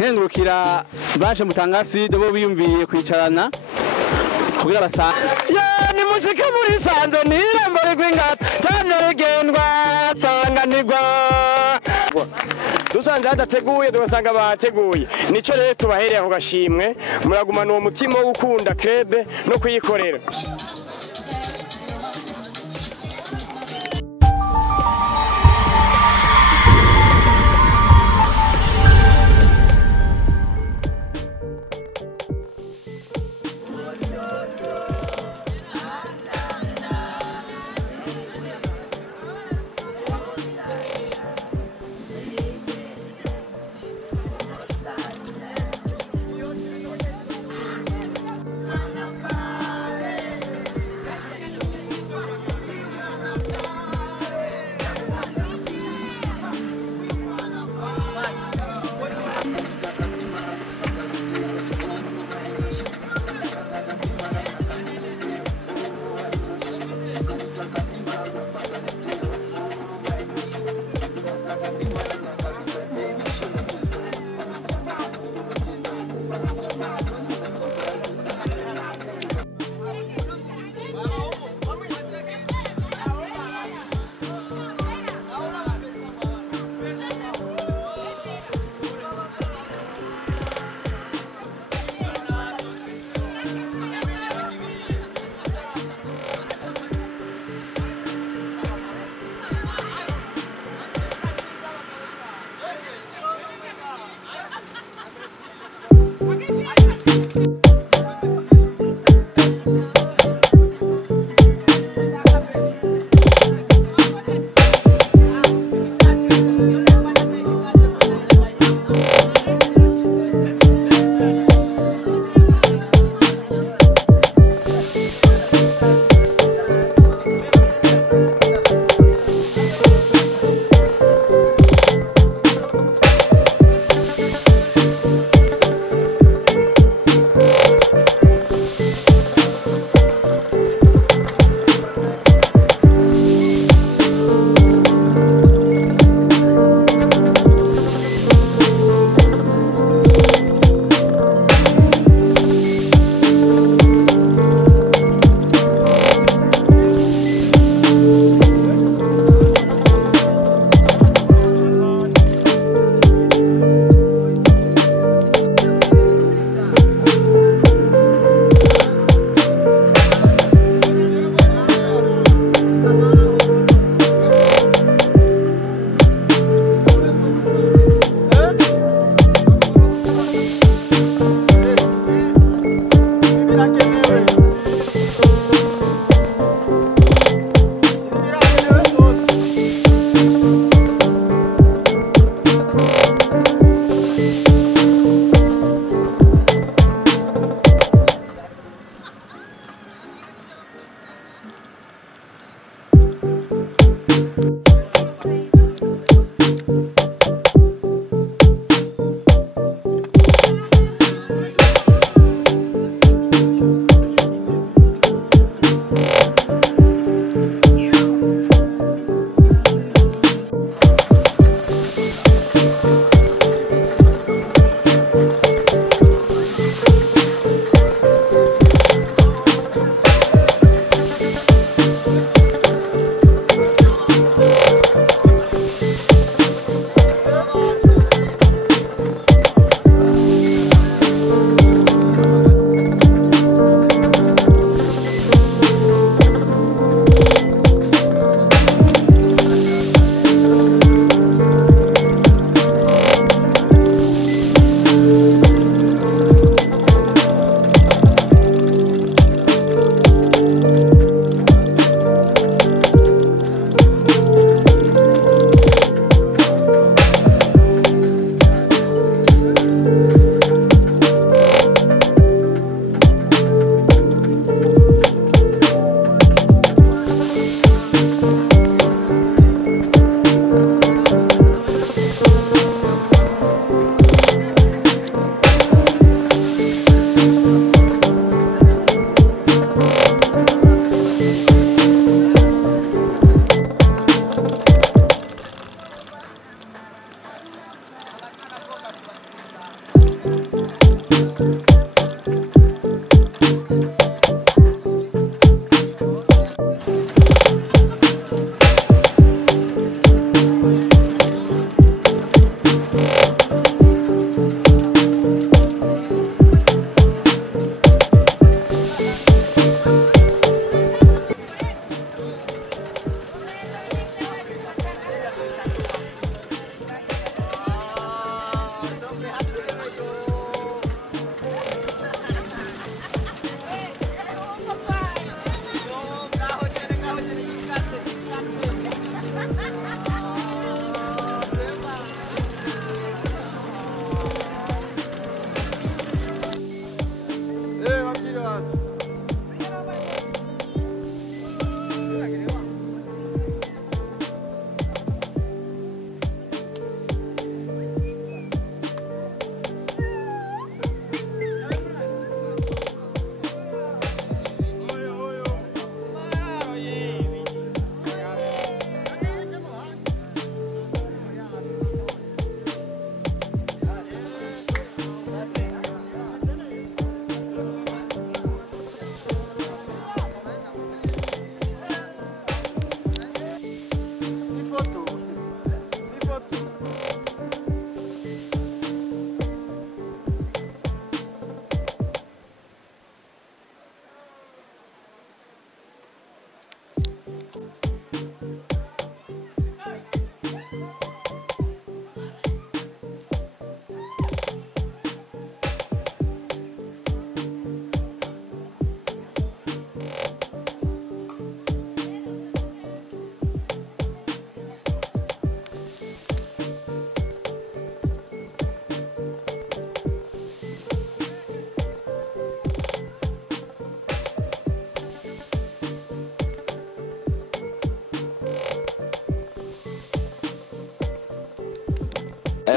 nkengurukira baje Mutangaside bo biyumviye kwicarana kugira basanga ni mushike muri sanze nirembo rw'ingata cyane rugendwa sanganirwa dusanze hadateguye tugasanga bateguye nico rero tubahereye ako gashimwe muragumana uwo mutima wo gukunda club no kuyikorera.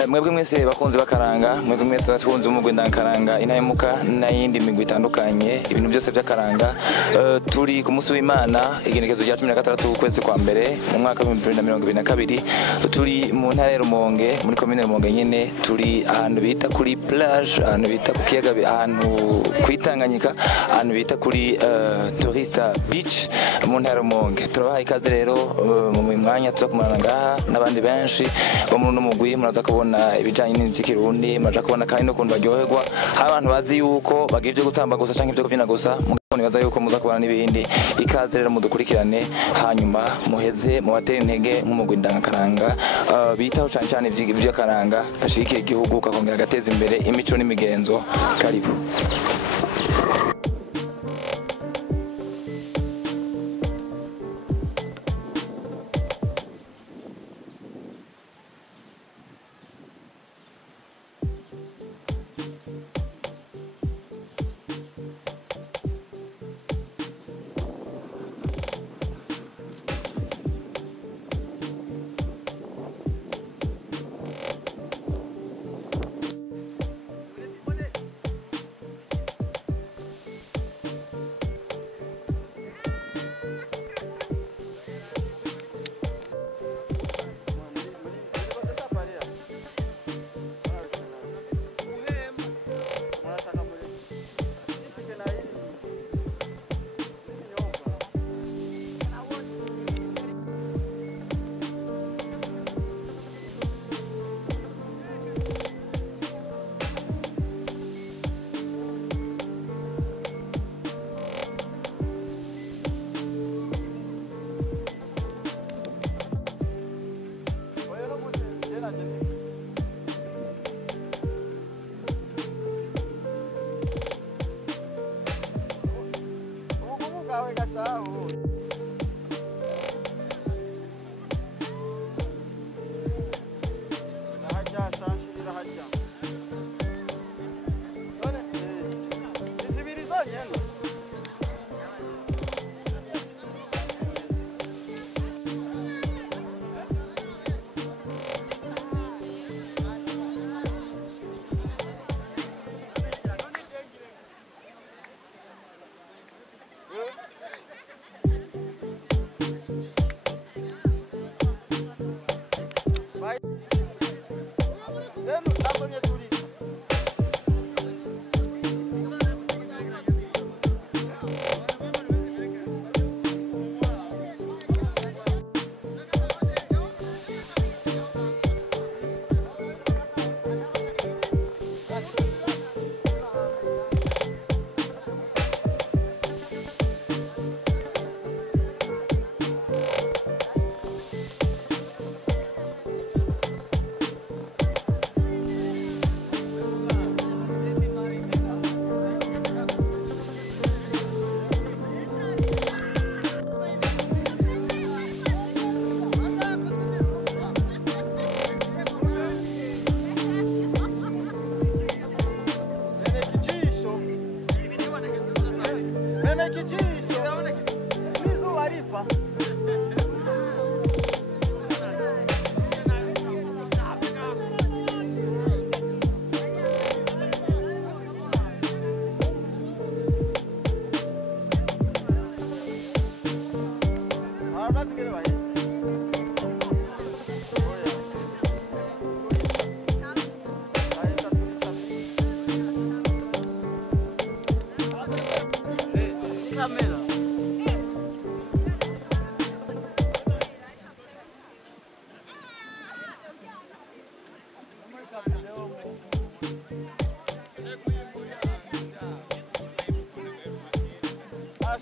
mwebwe mwese bakunze bakaranga, mwebwe mwese batunze umugwi ndankaranga intahemuka n'ayindi migwi itandukanye, ibintu byose by'akaranga. Turi ku munsi w'Imana igenekezo rya 16 ukwezi kwa mbere mu mwaka wa 2022. Turi mu ntara ya Rumonge muri commune Rumonge nyene, turi ahantu bita kuri plage, ahantu bita ku kiyaga, ahantu kwitanganyika, ahantu bita kuri Tourista Beach mu ntara ya Rumonge. Turabaha ikaze rero mu mwanya tuzakumarana ngaha n'abandi benshi bo muri no mugwi, muraza kubona ibijanye n'inzikirundi, muraza kubona kandi no kuntu baryoherwa. Hari abantu bazi yuko bagira ibyo gutamba gusa canke ibyo kubyina gusa, nibaza yuko muza kubana n'ibindi. Ikaze rero mudukurikirane, hanyuma muheze mubatera intege nk'umugwi ndankaranga bitaho cyane cyane iby'akaranga, gashikira igihugu kakongera gateza imbere imico n'imigenzo. Karibu.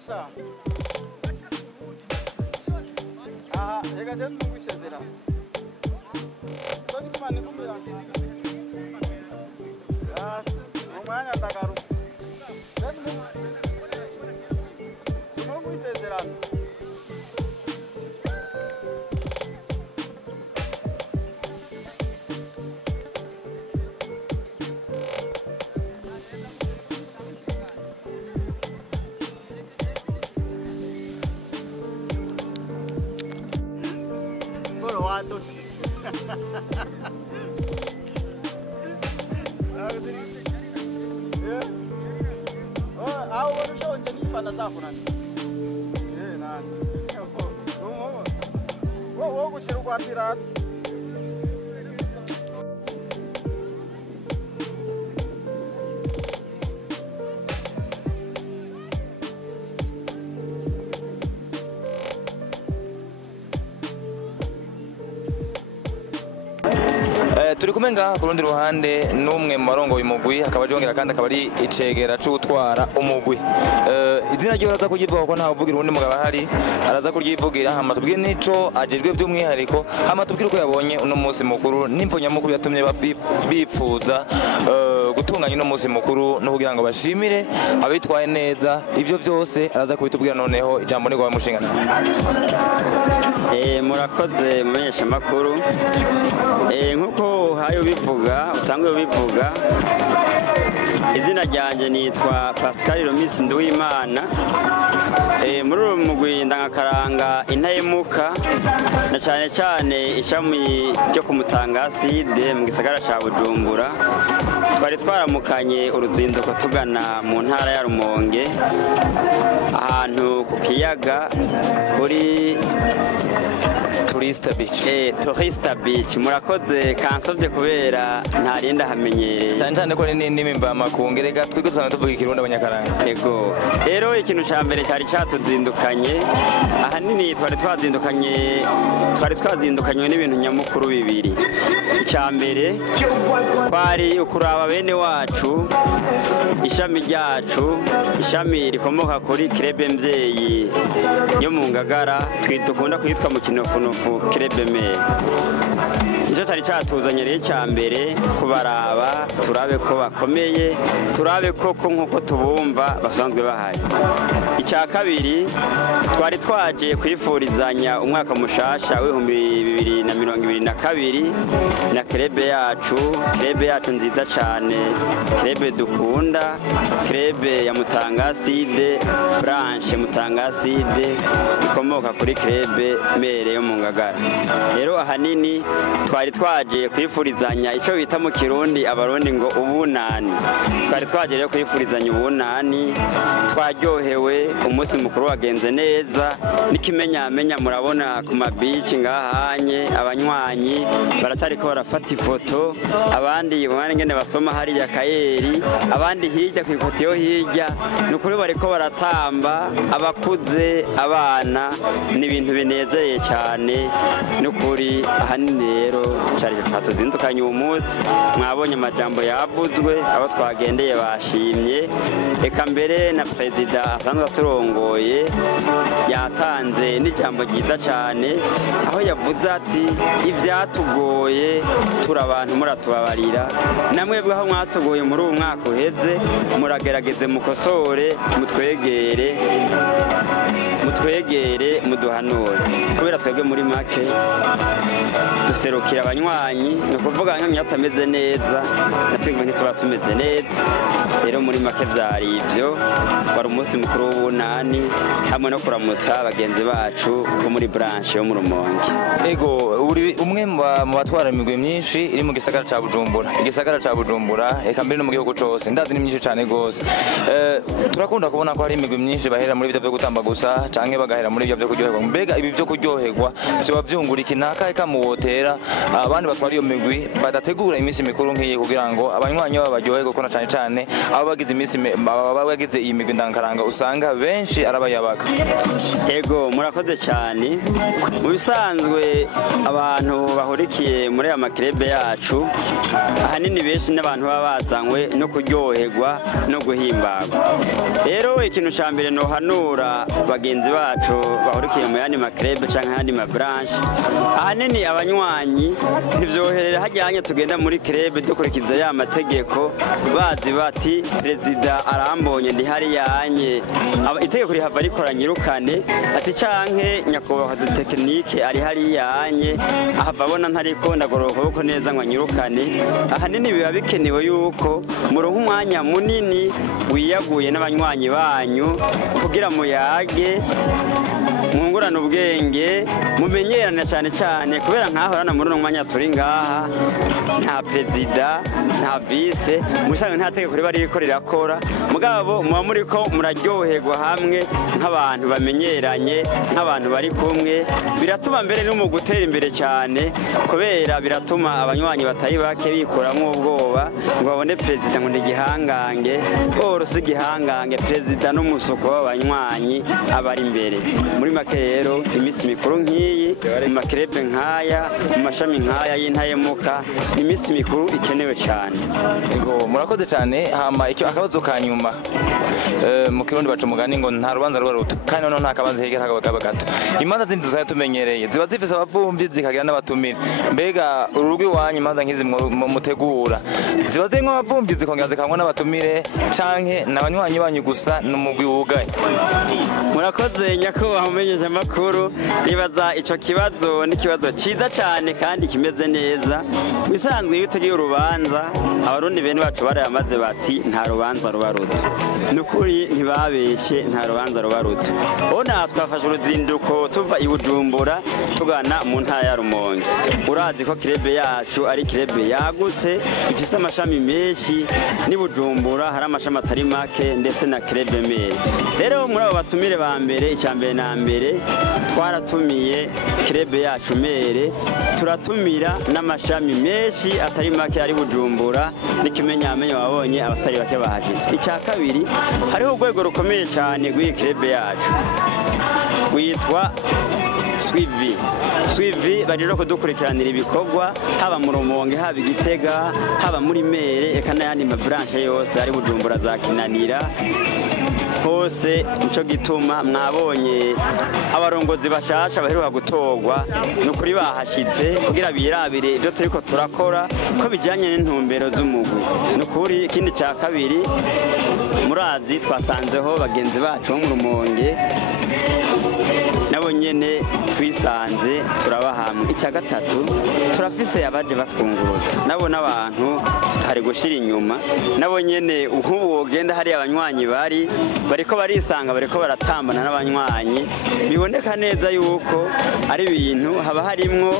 Asha. Aha, reka je ndugwisezera. Toni kumane kumira. Ah, umwanya ndagarutse. Ndugwisezerana. Au wanashonje ni fana zako nani? Nani? Wo gushira kwa pirate. turi kumenga ku rundi ruhande n'umwe mu barongoye umugwi akaba jongera kandi akaba ari icegera c'utwara umugwi izina ryo araza kugivuga ko nta uvugira ubundi mugabo ahari araza kuryivugira hama tubwire nico ajejwe by'umwihariko hama tubwire uko yabonye uno munsi mukuru n'imvo nyamukuru yatumye bipfuza gutunganya uno munsi mukuru no kugira ngo bashimire abitwaye neza ivyo vyose araza kubitubwira noneho ijambo ni gwa mushingana. Murakoze mumenyesha makuru nkuko hayo bivuga utanguye bivuga izina ryanje nitwa Pascal Romis Nduwimana muri uwo mugwi ndangakaranga intahemuka na cyane cyane ishami ryo kumutanga aside mu gisagara ca Bujumbura twari twaramukanye uruzinduko tugana mu ntara ya Rumonge ahantu ku kiyaga kuri Tourista Beach murakoze kansovye kubera ntarinda hamenyereye cyane cyane ko n'imimba makungerega twiko dusanga tuvuga ikirundi abanyakaranga yego rero ikintu ca mbere cyari catuzindukanye ahanini twari twazindukanywe n'ibintu nyamukuru bibiri icya mbere kwari ukuraba bene wacu ishami ryacu ishami rikomoka kuri Krebe Mvyeyi yo mu Ngagara dukunda kwitwa mu Kinofunofu Krebe Mere icyo cyari cyatuzanye rero icya mbere kubaraba turabe ko bakomeye turabe koko nk'uko tubumva basanzwe bahari icya kabiri twari twaje kwifurizanya umwaka mushasha w'2022 na Krebe yacu nziza cyane Krebe dukunda Krebe ya Mutangaside branche Mutangaside ikomoka kuri Krebe Mere yo mu Ngagara rero ahanini twari twaje kwifurizanya icyo bita mu Kirundi abarundi ngo ubunani twari twaje rero kwifurizanya ubunani twaryohewe umunsi mukuru wagenze neza n'ikimenyamenya murabona ku mabici ngahanye abanywanyi baratariko barafata ifoto abandi bamwe ngene basoma hari ya Kayeri abandi hirya ku ifoto yo hirya nukuri bariko baratamba abakuze abana n'ibintu binezeye cyane nukuri ahanini rero cyari cyatuzindukanye uwo munsi mwabonye amajambo yavuzwe abo twagendeye bashimye eka mbere na president asanzwe aturongoye yatanze n'ijambo ryiza cyane aho yavuze ati ivyatugoye turabantu muratubabarira namwebwe aho mwatugoye muri uwo mwaka uheze muragerageze mukosore mutwegere muduhanure kubera twebwe muri make duserukira abanywanyi no kuvuga nka nyatameze neza natwebwe ntituba tumeze neza rero muri make vyari ivyo wari umunsi mukuru w'ubunani hamwe no kuramutsa bagenzi bacu bo muri branche yo mu Rumonge ego uri umwe mu batwara imigwi myinshi iri mu gisagara ca Bujumbura eka mbere no mu gihugu cose ndazi ni myinshi cyane gose turakunda kubona ko hari imigwi myinshi bahera muri byo gutamba gusa canke bagahera muri byo kuryoherwa mbega ibi byo kuryoherwa byo bavyungura ikinaka eka muwotera abandi batwara iyo migwi badategura iminsi mikuru nk'iyi kugira ngo abanywanyi babo baryoherwe kuko na cyane cyane abo bagize iyi migwi ndangakaranga usanga benshi arabayabaga. Yego murakoze cyane. Mu bisanzwe abantu bahurikiye muri aya makrebe yacu ahanini benshi n'abantu baba bazanywe no kuryoherwa no guhimbagwa. Rero ikintu cya mbere nohanura bagenzi bacu bahurikiye mu yandi makrebe cyangwa ayandi mabranche, ahanini abanywanyi ntibyoherera hajyanye tugenda muri krebe dukurikiza ya mategeko bazi bati perezida arambonye ndi hari yanye itegeko rihava rikora nyirukane ati canke nyakubahwa tekinike ari hari yanye ahava abona ntariko ndagoroka uko neza ngo nyirukane. Ahanini biba bikenewe yuko muronka umwanya munini wiyaguye n'abanywanyi banyu kugira muyage mwungurana ubwenge mumenyerana cyane cyane kubera nkaho rana muri umwanya turi ngaha nta perezida nta vice musanzwe nta tegeko riba riko rirakora mugabo muba muriko muraryoherwa hamwe nk'abantu bamenyeranye nk'abantu bari kumwe biratuma mbere no mu gutera imbere cyane kubera biratuma abanywanyi batari bake bikuramwo ubwoba ngo babone perezida ngo ndigihangange bose igihangange perezida n'umusuko w'abanywanyi abari imbere. Muri make rero iminsi mikuru nk'iyi mu makrebe nk'aya mu mashami nk'aya y'intahemuka iminsi mikuru ikenewe cyane. Yego murakoze cyane. Hama icyo akabazo ka nyuma mu kirundi baca umugani ngo nta rubanza ruba ruto kandi noneho nta kabanza hegera hakaba gato. Imanza zindi dusanzwe tumenyereye ziba zifise abavumbi zikagira n'abatumire, mbega urugo iwanyu imanza nk'izi mutegura ziba zirimwo abavumbi zikongera zikabamwo n'abatumire canke n'abanywanyi banyu gusa n'umugwi wugaye? Murakoze nyakubahwa umenyesha amakuru, nibaza ico kibazo n'ikibazo ciza cyane kandi kimeze neza. Bisanzwe iyo utegiye urubanza abarundi bene bacu barayamaze bati nta rubanza ruba ruto. Nukuri ntibabeshe nta rubanza ruba ruto. Ona twafashe uruzinduko tuva i Bujumbura tugana mu ntara ya Rumonge. Urazi ko krebe yacu ari krebe yagutse ifise amashami menshi ni Bujumbura hari amashami atari make ndetse na krebe mere. Rero muri abo batumire ba mbere icyambere na mbere twaratumiye krebe yacu mere, turatumira n'amashami menshi atari make ari Bujumbura n'ikimenyamenyo wabonye abatari bake bahashitse. Icya kabiri hariho urwego rukomeye cyane rw'iyi krebe yacu witwa Swivi baje kudukurikiranira ibikorwa haba mu Rumonge haba Igitega haba muri mere eka n'ayandi mabranche yose ari Bujumbura za Kinanira hose. Nico gituma mwabonye abarongozi bashasha baheruka gutorwa nukuri bahashitse kugira birabire ibyo turiko turakora ko bijanye n'intumbero z'umugwi. Nukuri ikindi cya kabiri murazi twasanzeho bagenzi bacu mu Rumonge nabo nyene twisanze turabahamwe. Icya gatatu turafise abaje batwunguruza nabo n'abantu tutari gushira inyuma nabo nyene nk'ubu wogenda hari abanywanyi bariko barisanga bariko baratambana n'abanywanyi biboneka neza yuko ari ibintu haba harimwo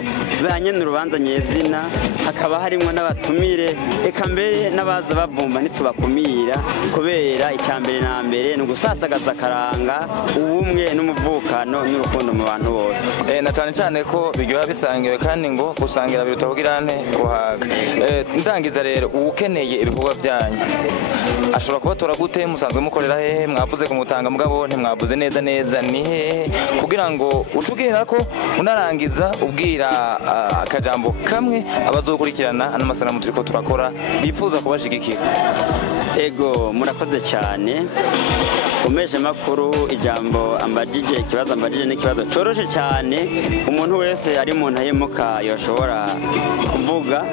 banye n'urubanza nyezina hakaba harimwo n'abatumire eka mbere n'abaza bavumba ntitubakumira kubera icyambere na mbere ni ugusasagaza akaranga ubumwe n'umuvukano n'urukundo mu bantu bose. Na cyane cyane ko biryoha bisangiwe kandi ngo gusangira biruta kugira nte guhaga. Ndangiza rero ukeneye ibikorwa byanyu ashobora kubatora gute? Musanzwe mukorera hehe? Mwavuze kumutanga mugabo ntimwavuze neza ni hehe kugira ngo ucugirira ko unarangiza ubwira akajambo kamwe abazokurikirana n'amasanamu turiko turakora bifuza kubashigikira? Ego murakoze cyane. Umeshe makuru ijambo ambajije ikibazo ambajije n'ikibazo coroshe cyane umuntu wese ari mu ntahemuka yoshobora kuvuga.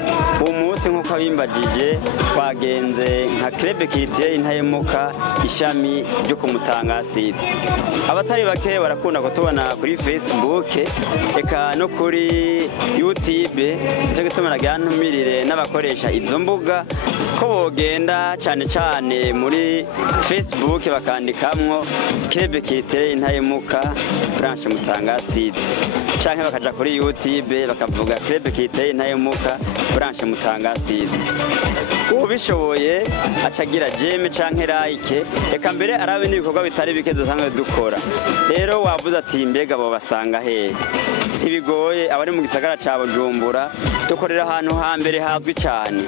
Umunsi nkuko abimbajije twagenze nka krebe kiritiye intahemuka ishami ryo kumutanga site. Abatari bake barakunda kutubona kuri Facebook eka no kuri YouTube cyo gituma nagantumirire n'abakoresha izo mbuga ko bogenda cyane muri Facebook bakandikamwo krebe kiritiye intahemuka branche mutanga site canke bakaja kuri YouTube bakavuga krebe kiritiye intahemuka branche mutanga site. Ubishoboye acagira jeme canke like eka mbere arabe n'ibikorwa bitari bike dusanzwe dukora rero wavuze ati mbega abo basanga hehe ntibigoye abari mu gisagara ca Bujumbura dukorera ahantu hambere hazwi cyane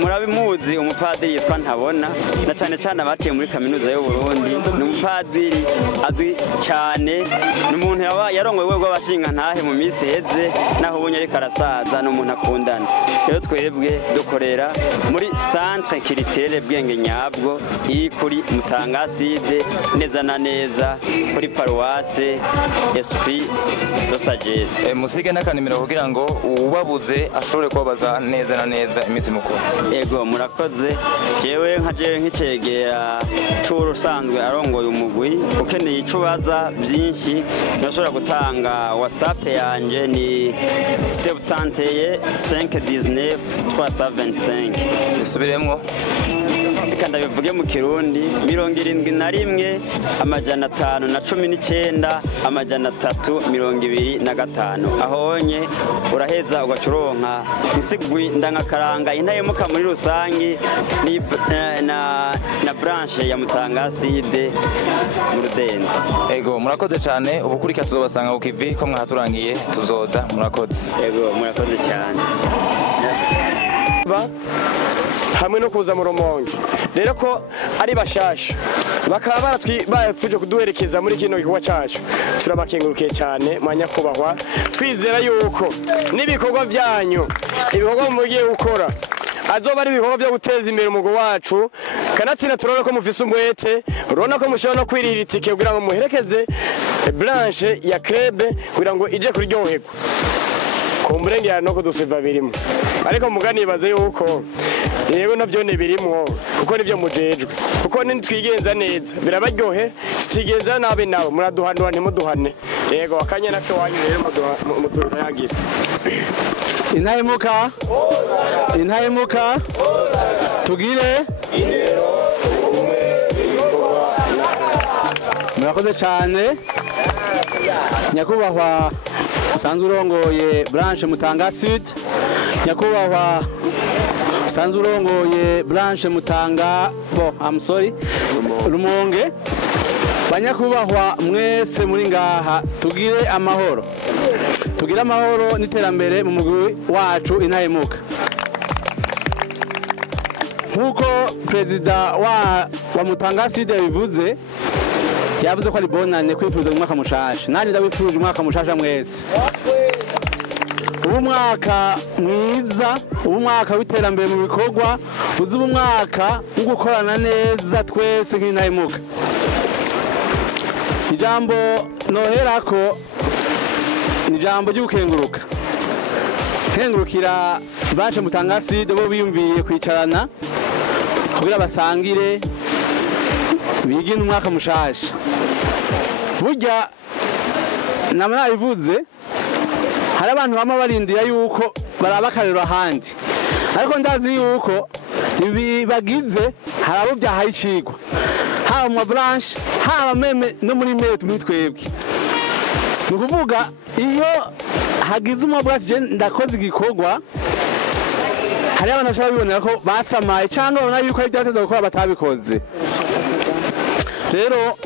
murabimuzi umupadiri yitwa Ntabona na cyane cyane abaciye muri kaminuza y'u Burundi ni umupadiri azwi cyane ni umuntu yarongoye urwego rw'abashinga ntahe mu minsi heze naho ubonye ariko arasaza ni umuntu akundana rero twebwe dukorera muri centre culturel Bwenge Nyabwo iri kuri Mutangaside neza na neza kuri paroisse Esprit de Sagesse musige n'akanimero kugira ngo ubabuze ashobore kubabaza neza na neza iminsi mukuru. Yego murakoze jewe nk'icegera c'urusanzwe arongoye umugwi ukeneye icubaza byinshi nashobora gutanga WhatsApp yanje ni 71 519 325 bisubiremwo kandi bivuge mu Kirundi 71 amajana 519 amajana 325 ahonye uraheza ugacuronka isigwi ndangakaranga intayemuka muri rusangi ni na branche ya Mutangaside mu Rudende. Ego murakoze cyane ubukurikira tuzobasanga ku kivi ko mwahaturangiye tuzoza murakoze. Ego murakoze cyane hamwe no kuza mu Rumonge rero ko ari bashasha bakaba baratuje kuduherekeza muri kino gikorwa cyacu turabakengurukiye cyane mwanyakubahwa twizera yuko n'ibikorwa byanyu ibikorwa mugiye gukora azoba ari ibikorwa byo guteza imbere umugo wacu kanatsinda turabona ko mufise umwete urabona ko mushobora no kwirira itike kugira ngo muherekeze branche ya club kugira ngo ije kuryoherwa kumburengera no kudusiva birimo ariko muganibaze yuko yego navyo ne birimo kuko nivyo mujejwe kuko nitwigenza neza birabaryohe tutigenza nabe nabo muraduhanura ntimuduhane yego akanya nake wanyu rero muduhagira intahemuka tugire murakoze cyane nyakubahwa usanzwe urongoye branche Mutanga Sud nyakubahwa usanzwe urongoye branche Mutanga Rumonge banyakubahwa mwese muri ngaha tugire amahoro n'iterambere mu mugwi wacu intahemuka nkuko perezida wa Mutanga Sud yabivuze yavuze ko ari bonane kwifuza umwaka mushasha nani ndabifuruje umwaka mushasha mwese umwaka mwiza umwaka w'iterambere mu bikorwa uzi umwaka wo gukorana neza twese nk'intahemuka ijambo noherako ni ijambo ry'ukenguruka nkengurukira baje Mutangaside bo biyumviye kwicarana kugira basangire bigine umwaka mushasha burya namarabivuze hari abantu bama barindira yuko barabakarira ahandi ariko ndazi yuko ibi bagize hari abo byahaye icigwa haba mu branche haba meme no muri meto twebwe ni ukuvuga iyo hagize umubwati ndakoze igikorwa hari abantu bashobora bibonera ko basamaye cyangwa babona yuko ari byateza gukora batabikoze rero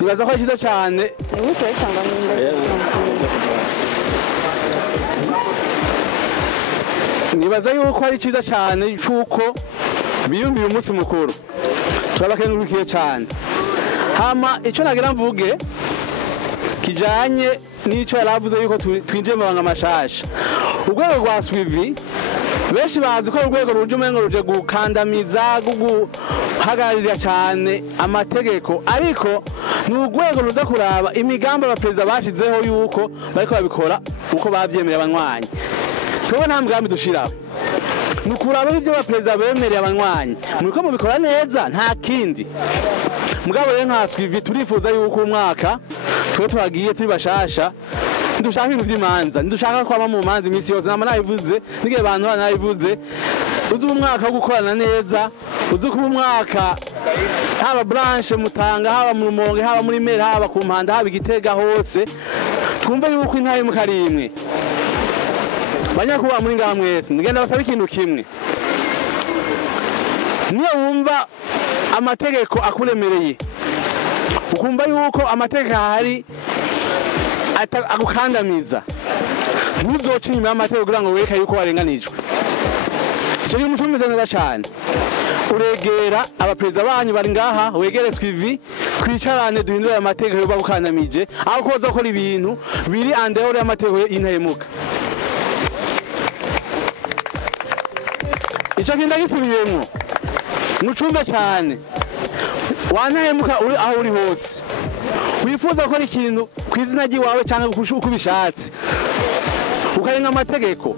nibaza ko ari cyiza cyane nibaza yuko ari cyiza cyane cyuko biyumviye umunsi mukuru turabakengurukiye cyane hama icyo nagira mvuge kijanye n'icyo yaravuze yuko twinjiye mu banga mashasha urwego rwa Swivi benshi bazi ko urwego ruje umengo ruje gukandamiza guhagararira cyane amategeko ariko ni urwego ruza kuraba imigambi abaperezida bashizeho yuko bariko babikora uko bavyemereye abanywanyi tuwe nta migambi dushiraho ni ukuraba ibyo abaperezida bemereye abanywanyi muriko mubikora neza nta kindi mugabo rero nka Swivi turifuza yuko umwaka twe twagiye turi bashasha ndushaka ibintu by'imanza ndushaka kwama mu manza iminsi yose nama nabivuze nige abantu nabivuze uzi umwaka wo gukorana neza uzi kuba umwaka haba branche Mutanga haba mu Rumonge haba muri Mera haba ku Mpanda haba Igitega hose twumve yuko intahemuka ari imwe banyakuba muri ngaha mwese ngenda basaba ikintu kimwe niyo wumva amategeko akuremereye ukumva yuko amategeko ahari agukandamiza ntuzoca inyuma y'amategeko kugira ngo wereke yuko warenganijwe icyo gihe umucumbiza neza cyane uregera abaperezida banyu bari ngaha wegere Swivi twicarane duhindure amategeko yo bagukandamije aho koza gukora ibintu biri andeho y'amategeko y'intahemuka icyo kintu gisubiyemo mucumbe cyane wantahemuka uri aho uri hose wifuza gukora ikintu ku izina ry'iwawe cyangwa uko ubishatse ukarenga amategeko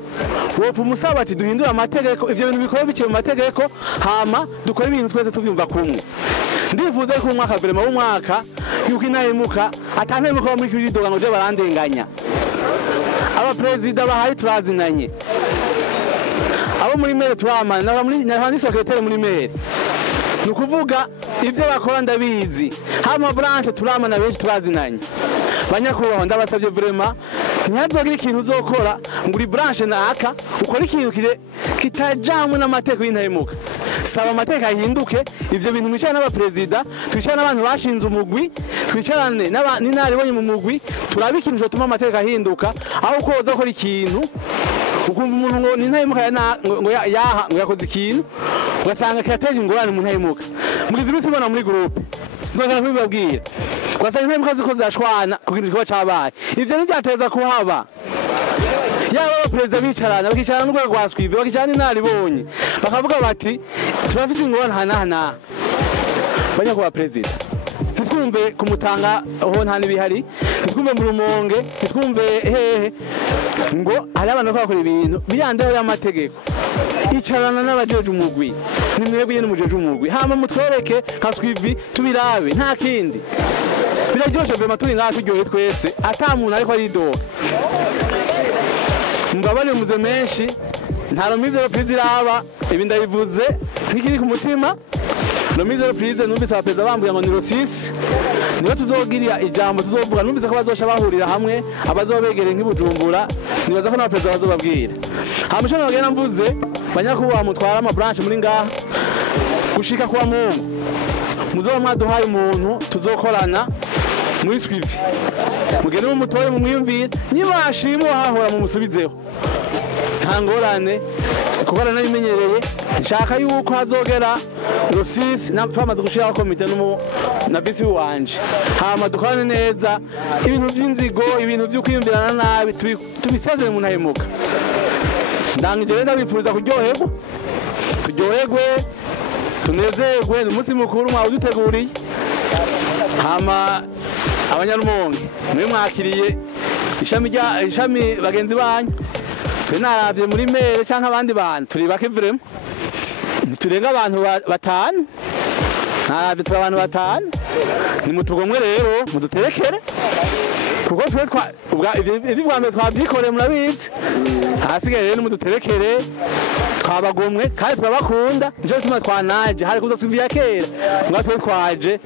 wopfa umusaba ati duhindure amategeko ivyo bintu bikora biciye mu mategeko hama dukora ibintu twese tuvyumva kumwe ndifuza ko umwaka vrema w'umwaka yuko intahemuka atantahemuka ba muri kiridoga ngo je barandenganya abaperezida bahari turazinanye abo muri mere turamana n'abandi secrétaire muri mere nukuvuga ivyo bakora ndabizi hama branche turamana benshi turazinanye banyakubahwa ndabasabye vrema ntihazogira ikintu uzokora ngo uri branche naka ukora ikintu kitajamwe n'amategeko y'intahemuka saba amategeko ahinduke ivyo bintu mwicarane n'abaperezida twicarane n'abantu bashinze umugwi twicarane n'inaribonye mu mugwi turabe ikintu cotuma amategeko ahinduka aho uko woza gukora ikintu ukumva umuntu ngo n'intahemuka ngo yakoze ikintu ugasanga kirateje ingorane mu ntahemuka mugize iminsi mbona muri groupe sinagana kubibabwira ugasanga intahemuka ziko zirashwana kugira igikorwa cabaye ivyo ntivyateza kuhaba yaba abaperezida bicarana bakicarana n'urwego rwa Swivi bakicarana n'inaribonye bakavuga bati turafise ingorane hana banyakubahwa perezida ntitwumve kumutanga aho nta n'ibihari ntitwumve mu Rumonge ntitwumve hehe ngo hari abantu bakora ibintu birandeho y'amategeko icarana n'abajeje umugwi ni mwebwe nyene mujeje umugwi hama mutwereke ka Swivi tubirabe nta kindi biraryoshe vrema turi ngaha turyohe twese ata muntu ariko aridoga mbabane muze menshi nta romizero prize iraba ibi ndabivuze nk'ikiri ku mutima romizero prize numvise abaperezida bambuye ngo ni rosisi niba tuzogirira ijambo tuzovuga numvise ko bazosha bahurira hamwe abazobegereye nk'ibujumbura nibaza ko n'abaperezida bazobabwira hamusho nabagenda mvuze banyakubahwa mutwara amabranche muri ngaha gushika kuwa Mungu muzoba mwaduhaye umuntu tuzokorana muri Swivi mugende mu mutore mu mwiyumvire niba ashimwe hahora mu musubizeho nta ngorane kuko narimenyereye nshaka yuko hazogera rosisi twamaze gushiraho komite na bisi wanje hama dukorane neza ibintu by'inzigo ibintu byo kwiyumvirana nabi tubisezere mu ntahemuka ndangije rero ndabifuriza turyoherwe tunezerwe umunsi mukuru mwawe duteguriye hama abanyarumonge mwe mwakiriye ishami bagenzi banyu twe naravye muri mere canke abandi bantu turi bake vrema ntiturenga abantu batanu naravye turi abantu batanu nimutugomwe rero muduterekere kuko twe ibi bwa mbere twavyikoreye murabizi hasigaye rero muduterekere twabagomwe kandi turabakunda nico gituma twanaje hari kuza Swivi ya kera ngo twe twaje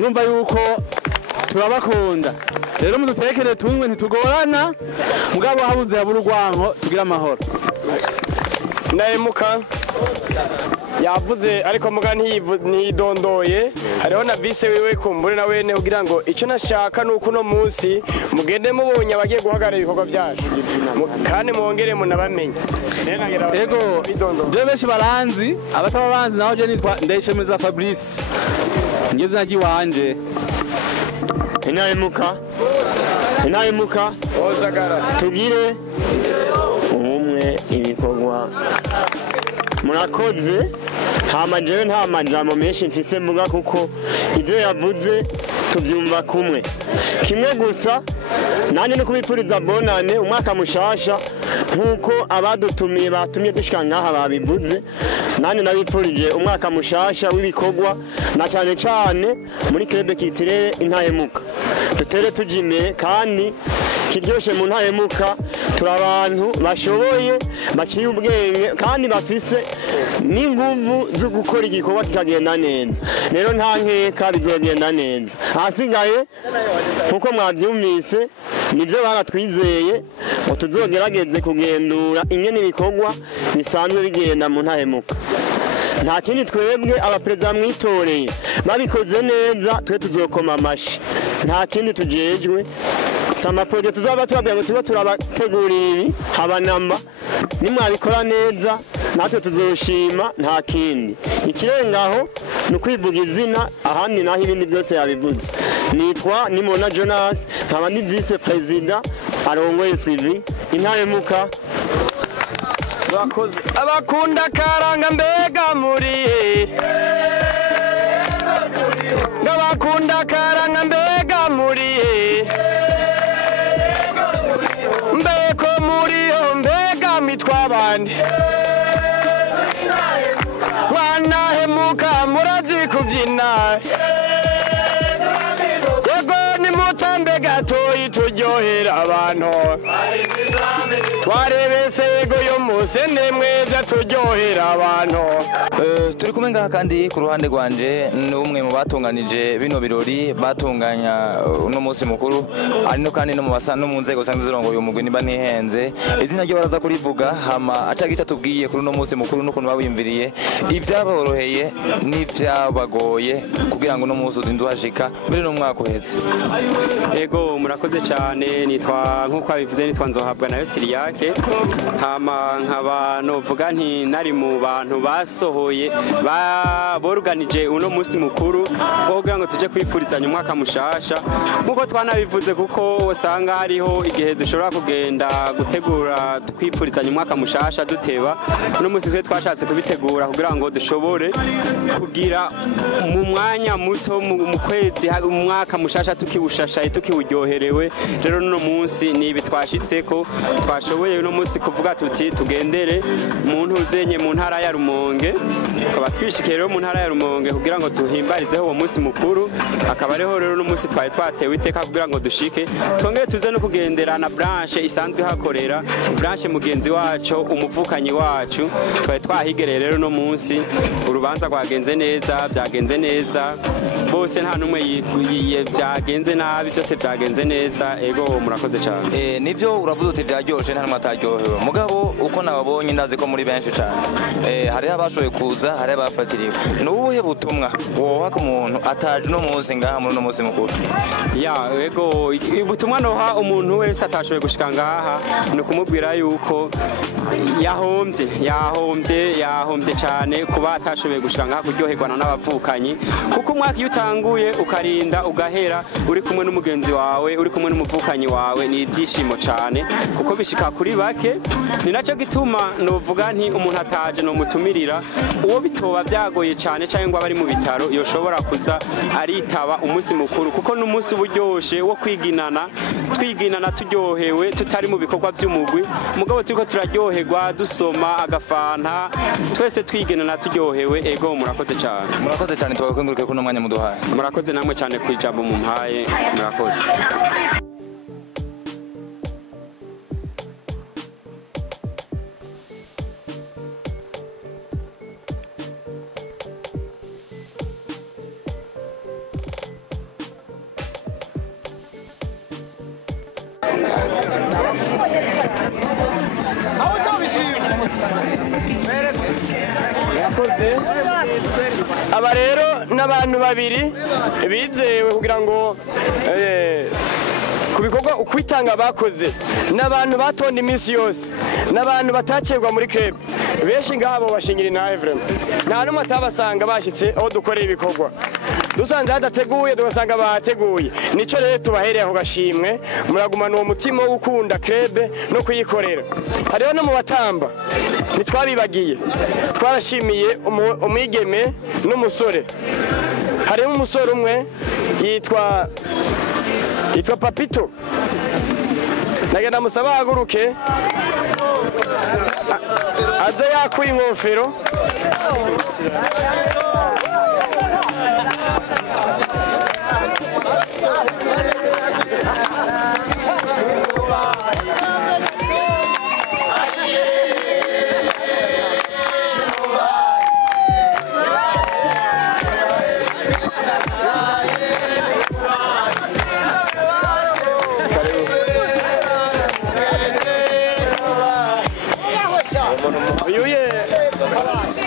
mwumva yuko turabakunda rero muduterekere tunywe ntitugorana mugabo habuze habura urwanko tugira amahoro Ntahemuka yavuze ariko muga ntidondoye hariho na vice wiwe kumbure na wene kugira ngo icyo nashaka nuko no munsi mugende mubonye abagiye guhagarara ibikorwa byacu kandi mwongere munabamenye ego je benshi baranzi abataba banzi naho je nitwa Ndayishemeza Fabrice ngeze naji wanje Intahemuka tugire umwe ibikorwa murakoze hama jewe nta majambo menshi mfise mvuga kuko ivyo yavuze tuvyumva kumwe kimwe gusa nanje no kubipuriza bonane umwaka mushasha nkuko abadutumiye batumye dushika ngaha babivuze nanje nabipurije umwaka mushasha w'ibikorwa na cyane cyane muri Club Kitirere Intahemuka dutere tujime kandi kiryoshe mu Ntahemuka turi abantu bashoboye baciye ubwenge kandi bafise n'inguvu zo gukora igikorwa kikagenda neza rero nta nkeka bizogenda neza hasigaye nkuko mwavyumvise nivyo baratwizeye ngo tuzogerageze kugendura ingene ibikorwa bisanzwe bigenda mu Ntahemuka nta kindi twebwe abaperezida mwitoreye babikoze neza twe tuzokoma amashi nta kindi tujejwe samaproje tuzaba tubabwira ngo tuba turabategurira ibi habanamba nimwabikora neza natwe tuzoshima nta kindi ikirengaho ni ukwivuga izina ahandi naho ibindi byose yabivuze nitwa Nimona Jonas nkaba ni vice president arongoye Swivi intahemuka bakoze abakunda karanga mbega muri ngabakunda karanga mbega muri mbeko muri mbega mitwa bandi wanahemuka murazi kubyina yego nimutambe gatoyi turyohera abantu twarebese yego yo musene mweza turyohera abantu turi kumwe ngaha kandi ku ruhande rwanje ni umwe mu batunganije bino birori batunganya uno munsi mukuru ari no kandi no mu nzego sanzwe zirongoye umugwi niba nihenze izina ryo baraza kurivuga hama acagica tubwiye kuri uno munsi mukuru n'ukuntu babimviriye ivyaboroheye n'ivyabagoye kugira ngo uno munsi uzinduhashika mbere no mwaka uhetse. Ego murakoze cyane nitwa nkuko abivuze nitwa Nzohabwa nayo Siriyake hama nkaba novuga nti nari mu bantu basohoye borganije uno munsi mukuru wo kugira ngo tuje kwifurizanya umwaka mushasha nkuko twanabivuze kuko usanga hariho igihe dushobora kugenda gutegura twifurizanya umwaka mushasha duteba uno munsi twe twashatse kubitegura kugira ngo dushobore kugira mu mwanya muto mu kwezi umwaka mushasha tukiwushashaye tukiwuryoherewe rero no munsi nibi twashitseko twashoboye no munsi kuvuga tuti tugendere mu ntuzenye mu ntara ya Rumonge twaba twishikiye rero mu ntara ya Rumonge kugira ngo tuhimbarizeho uwo munsi mukuru akaba rero no munsi twari twatewe iteka kugira ngo dushike twongere tuze no kugendera na branche isanzwe hakorera branche mugenzi wacu umuvukanyi wacu twari twahigereye rero no munsi urubanza rwagenze neza byagenze neza bose nta numwe byagenze nabi byose byagenze neza ego murakoze cyane nivyo uravuze uti byaryoshe nta numwe ataryohewe mugabo uko nababonye ndazi ko muri benshi cyane hari abashoboye kuza hari abafatiriwe nubuhe butumwa woha ku muntu ataje no munsi ngaha muri no munsi mukuru ya ego ubutumwa noha umuntu wese atashoboye gushika ngaha no kumubwira yuko yahombye cyane kuba atashoboye gushika ngaha kuryoherwa n'abavukanyi kuko umwaka iyo utanguye ukarinda ugahera uri kumwe n'umugenzi wawe uri kumwe n'umuvukanyi wawe ni ibyishimo cyane kuko bishika kuri bake ni nacyo gituma novuga nti umuntu ataje no mutumirira uwo bitoba byagoye cyane cyangwa ngo abari mu bitaro yoshobora kuza aritaba umunsi mukuru kuko n'umunsi uburyoshe wo twiginana turyohewe tutari mu bikorwa by'umugwi mugabo turiko turaryoherwa dusoma agafanta twese twiginana turyohewe ego murakoze cyane twakwenguruke kuno mwanya muduhaye murakoze namwe cyane kwijambo mumpaye murakoze. aba rero n'abantu babiri bizewe kugira ngo ku bikorwa ukwitanga bakoze n'abantu batonda iminsi yose n'abantu batacegwa muri club benshi ngabo bashingira inahe vraiment nta numwe atabasanga bashitse aho dukorera ibikorwa dusanze hadateguye tugasanga bahateguye nico rero tubahereye ako gashimwe muragumana uwo mutima wo gukunda club no kuyikorera hariho no mu batamba ntitwabibagiye twarashimiye umwigeme n'umusore harimo umusore umwe yitwa Papito nagenda musaba haguruke aze yakuye inkofero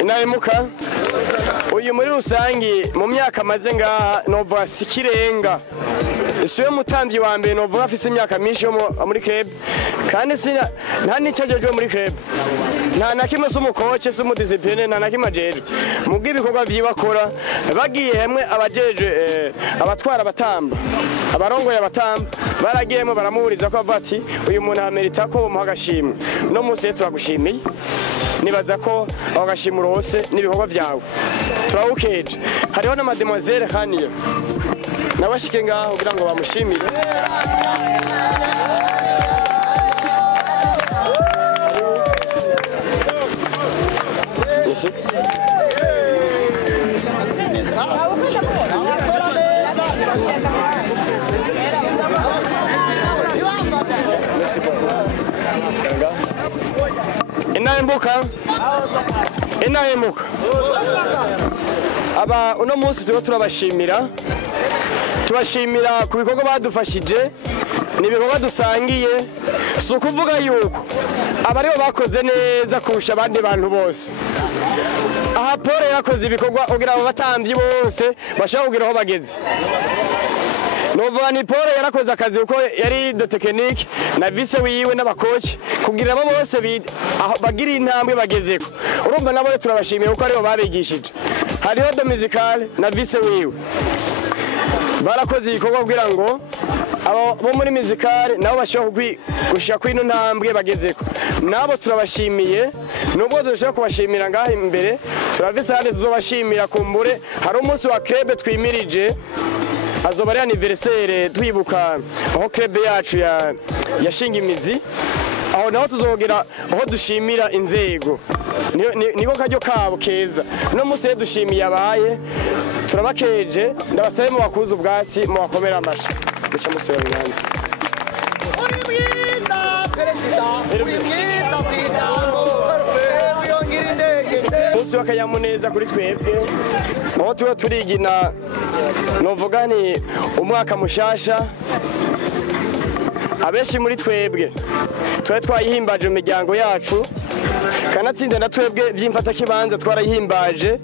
inahemuka uyu muri rusangi mu myaka maze ngaha novuga sikirenga isuye mutambyi wa mbere novuga afise imyaka myinshi yo muri club kandi nta n'icyajeje muri club nta na kimwe s'umukoce s'umudiscipline nta na kimwe ajeje mu bw'ibikorwa vyibakora bagiye hemwe abajeje abatwara abatamba abarongoye abatamba baragiyemo baramuhuriza ko bavuga ati uyu muntu amerita ko bamuha agashimwe no munsi turagushimiye nibaza ko aho gashimuro hose n'ibikorwa vyawe turawukeje hariho na mademoiselle Hania nabashike ngaho kugira ngo bamushimire Merci. Merci beaucoup. Inahemuka aba uno munsi turabashimira ku bikorwa badufashije n'ibikorwa dusangiye si ukuvuga yuko aba aribo bakoze neza kurusha abandi bantu bose aha Paul yakoze ibikorwa kugira abo batambyi bose bashaka kugira aho bageze novuga ni Paul yarakoze akazi kuko yari de technique na vice wiwe n'abakoci kugira abo bose bagira intambwe bagezeko urumva nabo turabashimiye kuko aribo babigishije hariho de musical na vice wiwe barakoze ibikorwa kugira ngo abo bo muri musical nabo bashobora gushika kwino ntambwe bagezeko nabo turabashimiye nubwo dushaka kubashimira ngaho imbere turavise handi tuzobashimira kumbure hari umunsi wa club twimirije azoba ari anniversaire twibuka aho club yacu yashinga imizi aho naho tuzogera aho dushimira inzego niko karyo kabo keza no munsi dushimiye abaye turabakeje ndabasabe mu bakuza ubwatsi mu bakomera amashi guca musore Nyanza umunsi w'akanyamuneza kuri twebwe aho tuba turigina novuga ni umwaka mushasha abenshi muri twebwe twari twayihimbaje mu miryango yacu kanatsinda na twebwe vy'imfata kibanza twarayihimbaje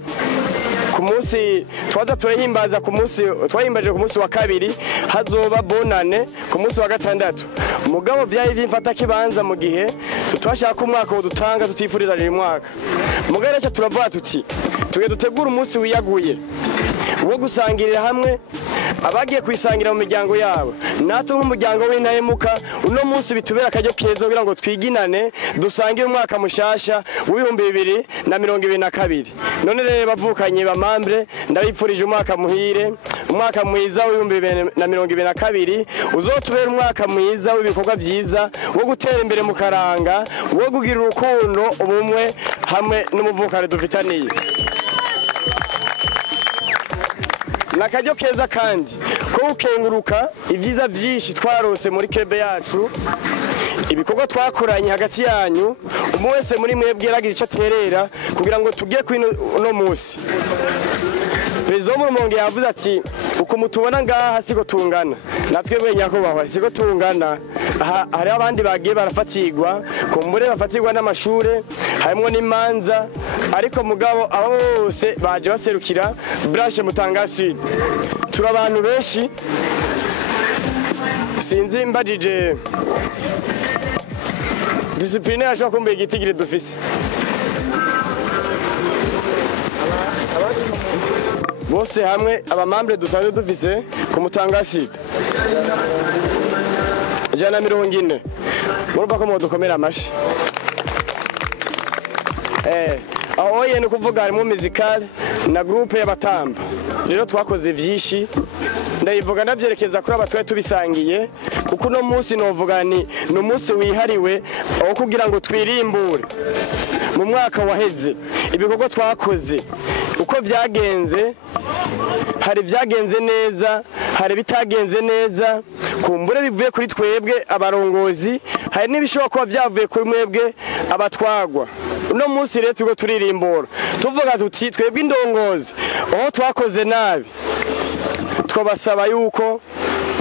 ku munsi twaza turahimbaza ku munsi twahimbaje ku munsi wa kabiri hazoba bonane ku munsi wa gatandatu mugabo vyayi vy'imfata kibanza mu gihe tutwashaka umwaka udutanga tutifuriza riri mwaka mugabo rero turavuga tuti tuge dutegura umunsi wiyaguye wo gusangirira hamwe abagiye kwisangira mu miryango yabo natwe nk'umuryango w'intahemuka uno munsi bitubera akaryo keza kugira ngo twiginane dusangire umwaka mushasha w'ibihumbi 2022 none rero bavukanye bamambre ndabipfurije umwaka muhire umwaka mwiza w'ibihumbi 2022 uzotubera umwaka mwiza w'ibikorwa vyiza wo gutera imbere mu karanga wo kugira urukundo ubumwe hamwe n'umuvukane dufitaniye nakaryo keza kandi ko ukenguruka ivyiza vyinshi twarose muri club yacu ibikorwa twakoranye hagati yanyu umwe wese muri mwebwe yaragira ico aterera kugira ngo tujye kwino no munsi Perezida w'Umurumonge yavuze ati uko mutubona ngaha siko tungana natwe bwe nyakubahwa siko tungana hari abandi bagiye barafatirwa kumbure bafatirwa n'amashure harimo n'imanza ariko mugabo abo bose baje baserukira branche Mutanga Sud turi abantu benshi sinzi mbajije discipline yacu kumbe igitigire dufise bose hamwe abamambre dusanzwe dufise ku Mutanga Sud 140 murumva ko mudukomera amashi aho yene kuvuga harimo musical na groupe y'abatamba rero twakoze vyinshi ndayivuga ndavyerekeza kuri abatwe tubisangiye kuko no munsi novuga ni umunsi wihariwe aho kugira ngo twirimbure mu mwaka waheze ibikorwa twakoze uko vyagenze hari vyagenze neza hari bitagenze neza kumbure bivuye kuri twebwe abarongozi hari n'ibishobora kuba vyavuye kuri mwebwe abatwagwa uno munsi rero tugo turirimbura tuvuga tuti twebwe indongozi aho twakoze nabi twabasaba yuko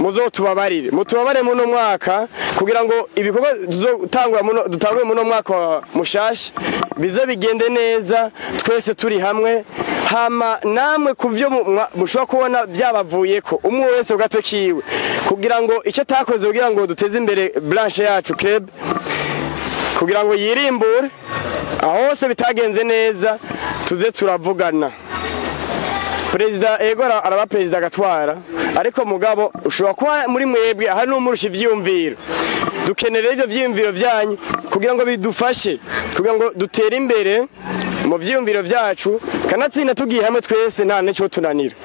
muzotubabarire mutubabarire muno mwaka kugira ngo ibikorwa dutangura muno mwaka mushasha bize bigende neza twese turi hamwe hama namwe kuvyo mushobora kubona byabavuyeko umwe wese ugato kiwe kugira ngo icyo takoze kugira ngo duteze imbere branche yacu club kugira ngo yirimbure aho hose bitagenze neza tuze turavugana Perezida ego araba perezida agatwara ariko mugabo ushobora kuba muri mwebwe hari n'umurusha ivyumviro dukenera ivyo vyumviro vyanyu kugira ngo bidufashe kugira ngo dutere imbere mu vyumviro vyacu kanatsinda tugiye hamwe twese nta neco tunanira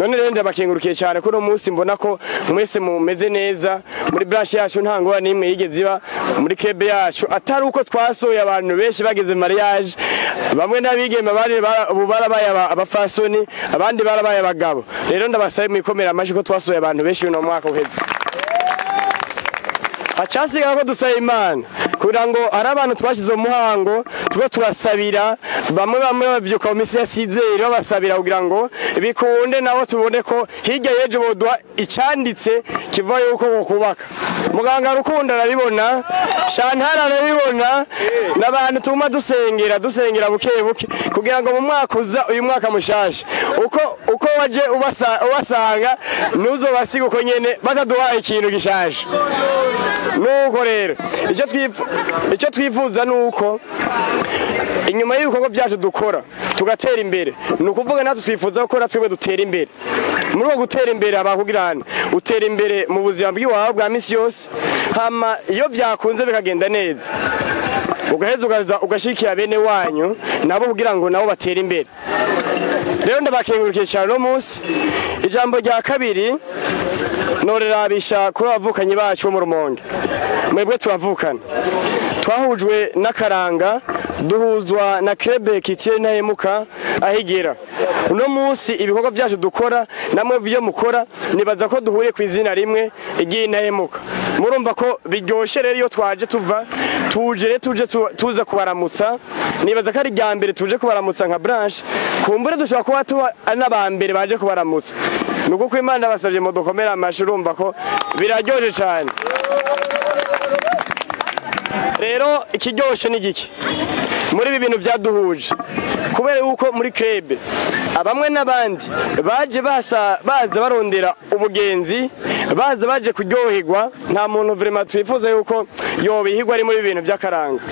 none rero ndabakengurukiye cyane ko no munsi mbona ko mwese mumeze neza muri branche yacu nta ngwa nimwe yigeze iba muri kebe yacu atari uko twasoye abantu benshi bageze mariage bamwe n'abigeme barabaye abafasoni abandi barabaye abagabo rero ndabasaye mwikomera amashi ko twasoye abantu benshi uno mwaka uheze acasiga ko dusaba Imana kugira ngo ari abantu twashize umuhango tuko turasabira bamwe bavyuka mu misi yasizeri babasabira kugira ngo bikunde naho tubone ko hirya yeje bodwa icanditse kiva yuko bokubaka muganga Rukundo arabibona Shantara arabibona n'abantu tuma dusengera buke kugira ngo mu mwaka uza uyu mwaka mushasha uko waje ubasanga nuzo basiga uko nyene bataduhaye ikintu gishasha nuko rero icyo twifuza nuko inyuma y'ibikorwa byacu dukora tugatera imbere ni ukuvuga natwe twifuza gukora twebwe dutera imbere muri uwo gutera imbere abakugirana utera imbere mu buzima bw'iwawe bwa misi yose hama iyo byakunze bikagenda neza ugaheza ugashikira bene wanyu nabo kugira ngo nabo batera imbere rero ndabakengurukiye cyane no munsi ijambo rya kabiri norerabisha kuri abavukanyi bacu bo mu Rumonge mwebwe turavukana twahujwe n'akaranga duhuzwa na Quebec kitire ntahemuka ahigera uno munsi ibikorwa byacu dukora namwe byo mukora nibaza ko duhuriye ku izina rimwe igiye ntahemuka murumva ko biryoshe rero iyo twaje tuza kubaramutsa nibaza ko ari rya mbere tuje kubaramutsa nka branche kumbure dushobora kuba tuba n'abambere baje kubaramutsa nuko ko Imana basavye mu dukomera amashi urumva ko biraryoje cyane rero ikiryoshe ni giki muri ibi bintu byaduhuje kubera yuko muri club abamwe n'abandi baje baza barondera umugenzi baje kuryoherwa nta muntu vraiment twifuza yuko yobihigwa ari muri ibintu by'akaranga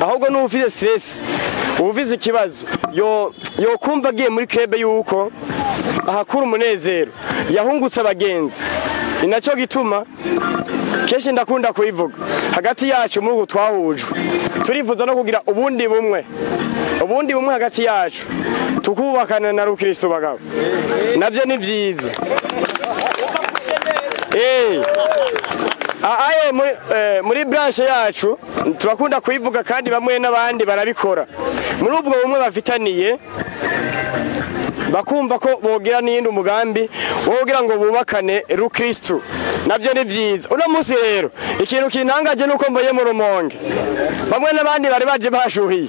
ahubwo n'ufite stress uvuze ikibazo yo kumva agiye muri club yuko ahakura umunezero yahungutse abagenzi inaco gituma kenshi ndakunda kuyivuga hagati yacu muri ubu twahujwe turifuza no kugira ubundi bumwe hagati yacu tukubakana na Rukristo bagabo navyo ni vyiza muri branche yacu turakunda kuyivuga kandi bamwe n'abandi barabikora muri ubwo bumwe bafitaniye bakumva ko bogira n'iyindi umugambi wo kugira ngo bubakane Rukristo navyo ni vyiza uno munsi rero ikintu kintangaje nuko mboye mu Rumonge bamwe n'abandi bari baje bashuhiye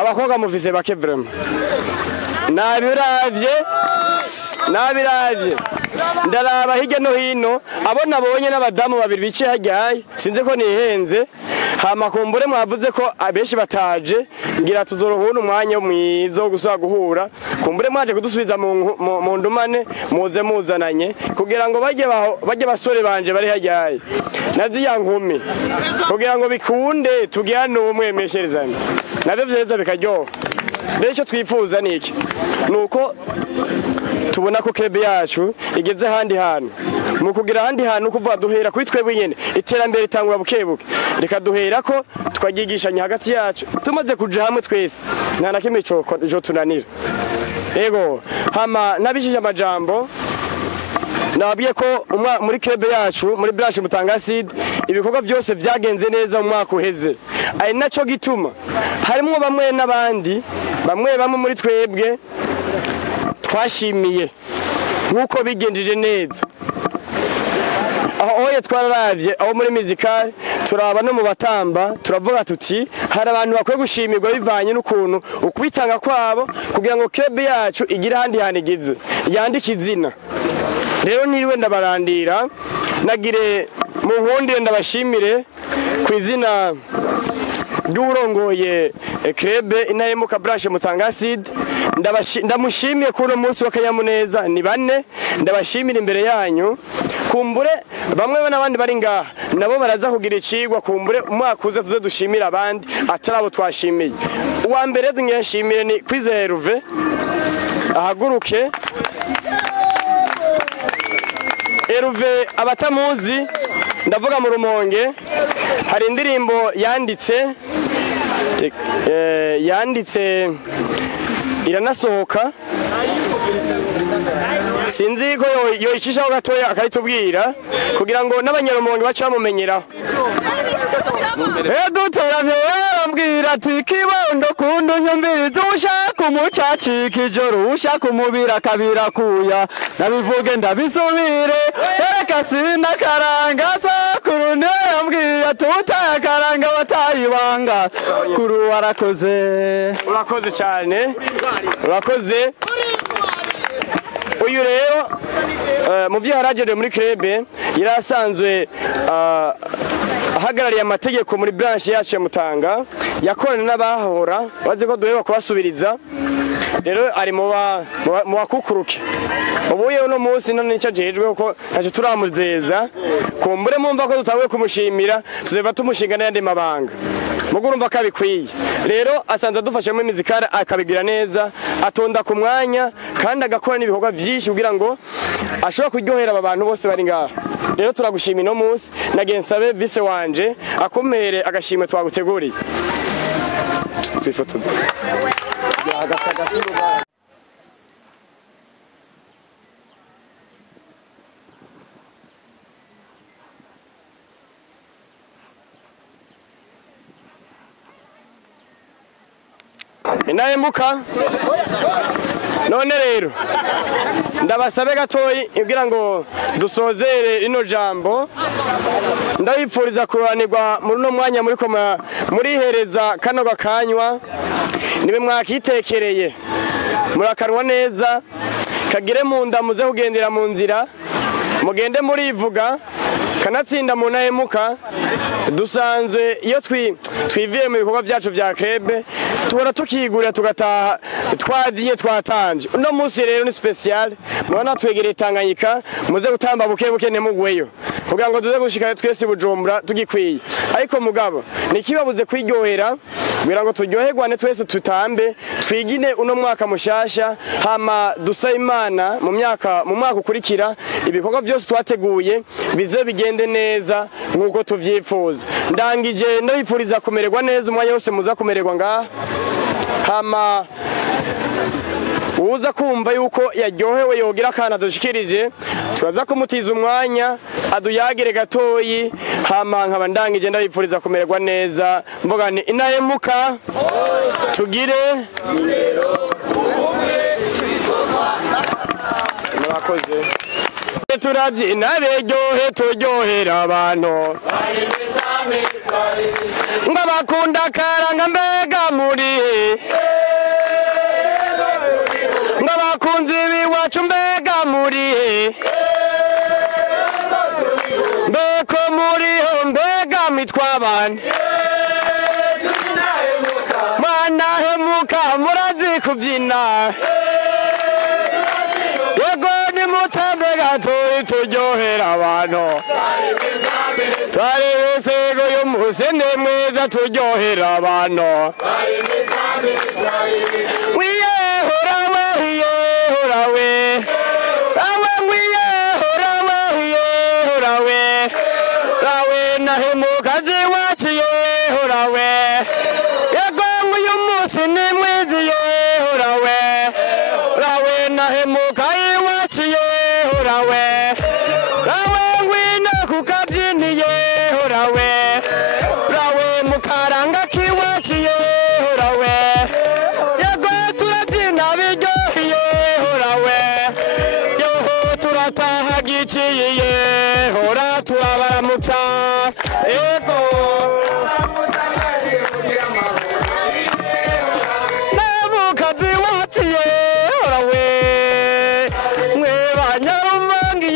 abakobwa muvise bake vraiment nabiravye ndaraba hirya no hino abo nabonye n'abadamu babiri bicaye hajyaye sinze ko nihenze hama kumbure mwavuze ko abenshi bataje ngira tuzorohuna umwanya mwiza wo gusaba guhura kumbure mwaje kudusubiza mu ndumane muze muzananye kugira ngo bajye basore banje bari hajyaye naziya nkumi kugira ngo bikunde tugihane ubumwemesherezane nabyo vyeza bikaryoha rero icyo twifuza ni iki nuko tubona ko club yacu igeze ahandi hantu mu kugira ahandi hantu kuva duhera kuri twebwe nyene iterambere itangura bukebuke reka duhera ko twagigishanya hagati yacu tumaze kuja hamwe twese nta na kimwe cyo tunanira ego hama nabishije amajambo nabwiye ko muri club yacu muri branche Mutangaside ibikorwa byose byagenze neza mu mwaka uheze ari naco gituma harimo bamwe n'abandi bamwe muri twebwe twashimiye nkuko bigenjeje neza aho twararavye aho muri muzikale turaba no mu batamba turavuga tuti hari abantu bakwiye gushimirwa bivanye n'ukuntu ukubitanga kwabo kugira ngo club yacu igira ahandi hantu igize yandika izina rero niriwe ndabarandira nagire mu nkundire ndabashimire ku izina ry'urongoye club Intahemuka Branche Mutangaside ndamushimiye kuri umunsi w'akanyamuneza ni bane ndabashimira imbere yanyu kumbure bamwe n'abandi bari ngaha nabo baraza kugira icigwa kumbure umwaka uza tuze dushimira abandi atarabo twashimiye uwa mbere dunyeshimire ni Kwizera Herve ahaguruke Herve abatamuzi ndavuga mu Rumonge hari indirimbo yanditse iranasohoka sinzi ko yoyicishaho gatoya akayitubwira kugira ngo n'abanyarumonge bace bamumenyeraho duteramye arambwira ati kibondo kundu nyumviriza ushaka umucacika ijoro ushaka umubiri akabirakuya nabivuge ndabisubire reka sinakaranga sakuru ntiyambwiye ati utaye akaranga batayibanga kuru warakoze urakoze cyane urakoze uyu rero mu byo yarajeje muri club yarasanzwe ahagarariye amategeko muri branche yacu ya Mutanga yakorana n'abahora baze ko duheba kubasubiriza rero ari mu bakukuruke ubuye uno munsi none nicyo jejwe ko ntacyo turamuzeza kumbure mumva ko tutawe kumushimira tuzeva tumushinga n'ayandi mabanga mugurumva kabikwiye rero asanze adufashe mu mizikara akabigira neza atonda ku mwanya kandi agakora n'ibikorwa byinshi kugira ngo ashobora kuryohera aba bantu bose bari ngaha rero turagushima ino munsi nagensabe vice wanje akomere agashimwe twaguteguriye twifotoza Intahemuka none rero ndabasabe gatoyi kugira ngo dusozere rino jambo ndabipfuriza kuranirwa muri no mwanya muri hereza kano gakanywa nibe mwakitekereye murakanwa neza kagire mu nda muze kugendera mu nzira mugende murivuga kanatsinda mu Ntahemuka dusanzwe iyo twiviye mu bikorwa byacu bya club tuhora tukigurira tugataha twagiye twatanje uno munsi rero ni special mwana twegereye Tanganyika muze gutamba buke buke nemugweyo kugira ngo duze gushika twese Bujumbura tugikwiye ariko mugabo nikibabuze kwiryohera kugira ngo turyoherwane twese tutambe twigine uno mwaka mushasha hama dusa Imana mu mwaka ukurikira ibikorwa byose twateguye bize bigende neza nkuko tuvyifuza ndangije ndabipfuriza kumererwa neza umwanya wose muza kumererwa ngaha hama uza kumva yuko yaryohewe yogira kana dushikirije turaza kumutiza umwanya aduyagire gatoyi hama nkaba ndangije ndabipfuriza kumererwa neza mvuga ni Intahemuka tugire murakoze turabyina beryohe turyohera abantu ngabakunda karanga mbega muri ngabakunzi biwacu mbega muri mbeko muriho mbega mitwabane Manahemuka murazi kubyina yego ni mutambe gatoyi turyohera abantu twari besego y'umusene mwiza turyohera abantu wiyehora wiyehora we awe wiyehora wiyehora we rawe Ntahemuka ziwacu yehora we yego uyu munsi ni mwiza yehora we rawe Ntahemuka iwacu yehora we rawe ngwino kukabyiniye hora we rawe mukaranga kiwacu yehora we yego turabyina biryohiye hora we yoho turataha giciye hora turabaramutsa yego Ntahemuka ziwacu yehora we mwe banyarumangi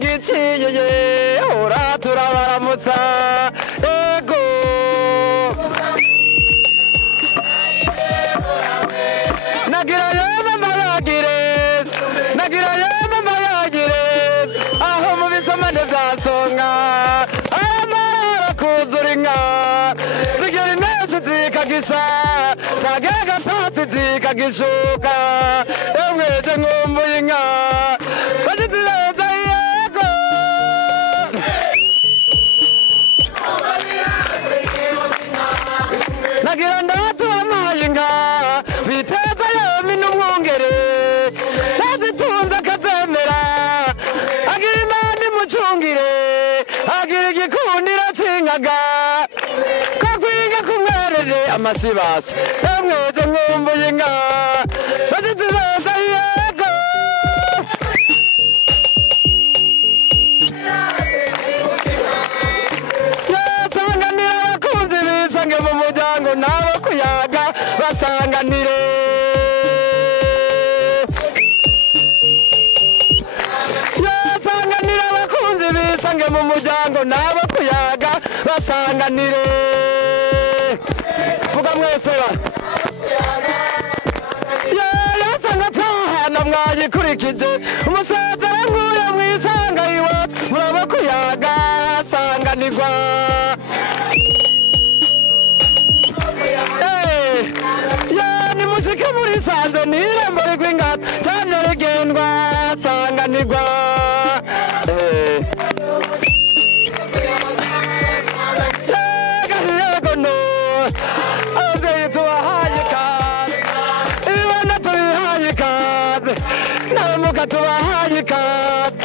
bagiciye ura turabaramutsa ego nagira yema mayagire aho mu bisamane byasonga amara kuzura inka zigera imeshi zikagisha zagega pasi zikagishuka emweje nkumbuye inka bazizibeza yego nagira ndatu amaye inka biteza yomi n'umwungere nazitunze akazemera agira imana imucungire agira igikundiro c'inkaga ko kwiga kumwerere amashibasi emweje nkumbuye inka bazizibeza yego yasanganira abakunzi bisange mu muryango nabo kuyaga basanganire yasanganira abakunzi bisange mu muryango nabo kuyaga basanganire vuga mwese ba yasanga twahana mwayikurikije umusezera nk'uyo mwisanga iwacu muraba kuyaga sanganirwa nimushike muri sanze n'irembo rigw'ingata cyane rigendwa sanganirwa yego no ababyeyi tubahaye ikaze ibana tubihaye ikaze namuka tubahaye ikaze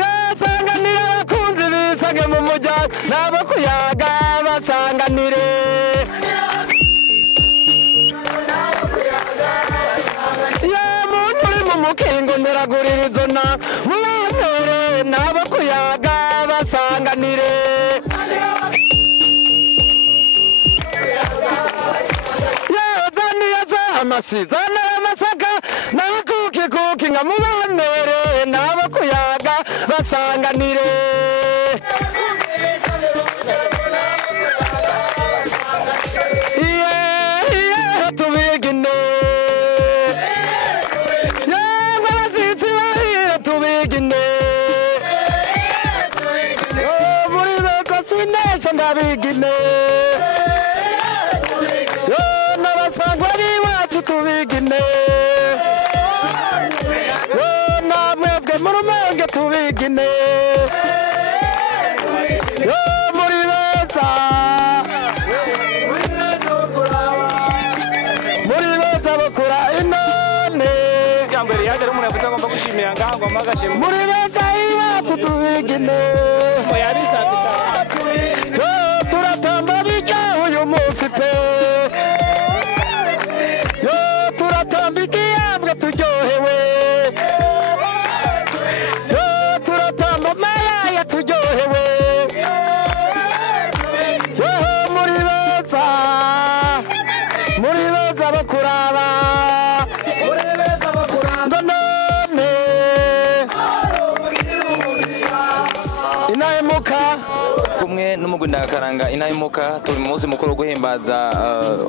yasanganira abakunzi bisange mu muryango nabo kuyaga basanganire mukingo nderaguririzo na mubamere nabo kuyaga basanganire yazaniye za amasizana y'amasaka nakuki nka mubamere nabo kuyaga basanganire tubigine muri beza sinesha ndabigine n'abasangwa b'iwacu tubigine namwebwe mu rumonge tubigine muri beza bakura inone mbere yaje ari umuntu yavuze agomba gushimira ngaho ngomba agashimira muri beza iwacu tubigine turatamba bijya uyu munsi pe turatamba igihambwe turyohewe turatamba maraya turyohewe muri beza bakuraba ngo none inahemuka kumwe n'umugwi ndangakaranga inahemuka turi mu munsi mukuru wo guhimbaza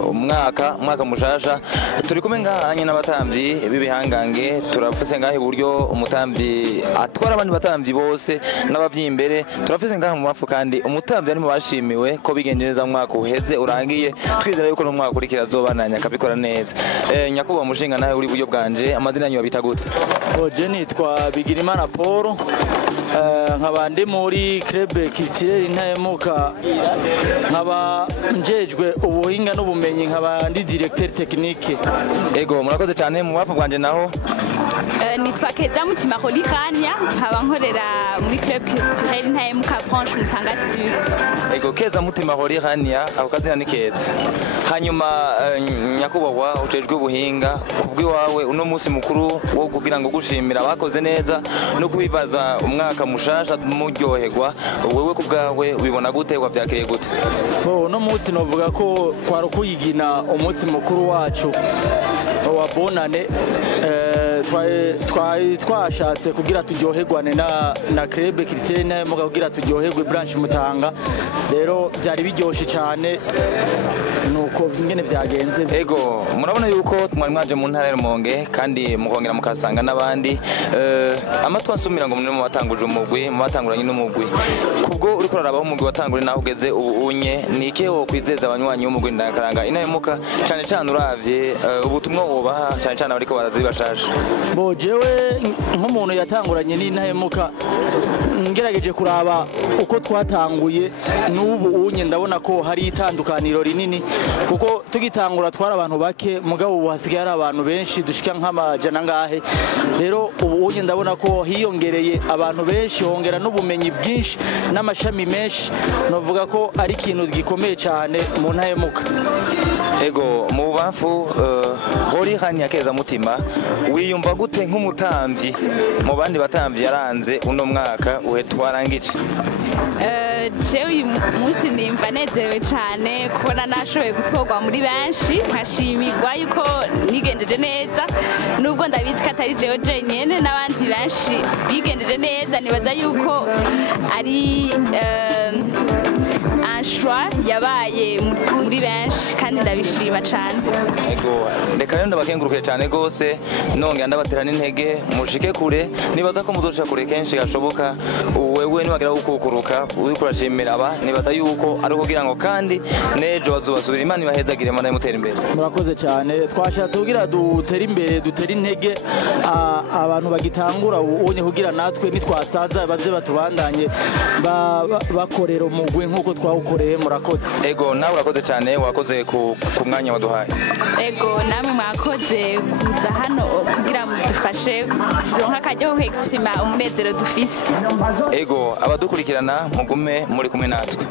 umwaka mushasha turi kumwe ngahanye n'abatambyi b'ibihangange turafise ngaho iburyo umutambyi atwara abandi batambyi bose n'abavyi imbere turafise ngaho mu mafu kandi umutambyi ari mu bashimiwe ko bigenje neza mu mwaka uheze urangiye twizera yuko no mwaka urikira azobananya akabikora neza nyakubahwa mushinga nawe uri buryo bwanje amazina yanyu babita gute je nitwa Bigirimana Paul nkaba ndi muri club culturel Inahemuka nkaba njejwe ubuhinga n'ubumenyi nkaba ndi directeur technique ego murakoze cyane mu mafu bwanje naho nitwa Keza Mutima Holikanya nkaba nkorera muri club culturel Inahemuka branche Mutanga Sud ego Keza Mutima Holikanya ako kazina ni keza hanyuma nyakubahwa ujejwe ubuhinga kubwiwawe uno munsi mukuru wo kugira ngo gushimira abakoze neza no kubibaza umwaka mushasha muryoherwa wewe kubwawe ubibona gute wabyakiriye gute uno munsi novuga ko kwari kuyigina umunsi mukuru wacu wa bonane twari twashatse kugira turyoherwane na club Criterion Ntahemuka kugira turyoherwe branch Mutanga rero byari biryoshye cyane nuko ingene byagenze. Ego murabona yuko mwari mwaje mu ntara ya Rumonge kandi mukongera mukasanga n'abandi amatwa nsumira ngo muri mu batanguje umugwi mu batanguranye n'umugwi kubwo uri kurarabaho umugwi watangure naho ugeze ubu unye nike wo kwizeza abanywanyi b'umugwi Ndakaranga Intahemuka cyane cyane uravye ubutumwa wobaha cyane cyane abariko barazibashasha. Bo jewe nk'umuntu yatanguranye n'Intahemuka ngerageje kuraba uko twatanguye n'ubu unye ndabona ko hari itandukaniro rinini kuko tugitangura twara abantu bake mugabo ubu hasigaye ari abantu benshi dushika nk'amajana ngahe rero ubu unye ndabona ko hiyongereye abantu benshi hongera n'ubumenyi bwinshi n'amashami menshi novuga ko ari ikintu gikomeye cyane mu Ntahemuka. Ego mu bafu hori hani yakeza mutima wiyumva gute nk'umutamvyi mu bandi batamvyi yaranze uno mwaka uhetwarangije? Jewe uyu munsi nimba nezerewe cyane kubona nashoboye gutogwa muri benshi nkashimirwa yuko nigendeje neza nubwo ndabizi ko atari jewe jenyene n'abandi benshi bigendeje neza nibaza yuko ari anshwa yabaye muri benshi kandi ndabishima cyane. Ego reka rero ndabakenguruke cyane gose nongera ndabatera n'intege mushike kure nibaza ko muzoca kure kenshi gashoboka wewe niwagira gukukuruka uri kurashimira aba nibaza yuko ari kugira ngo kandi nejo bazobasubira Imana ibahezagire manda mutera imbere. Murakoze cyane twashatse kugira dutera imbere dutera intege abantu bagitangura ubonye kugira natwe nitwasaza baze batubandanye bakorera umugwi nkuko twawukoreye. Murakoze. Ego nawe urakoze cyane wakoze ku mwanya waduhaye. Ego namwe mwakoze kuza hano kugira ngo dufashe turonka akajyo ko exprima umunezero dufise. Ego abadukurikirana mugume muri kumwe natwe.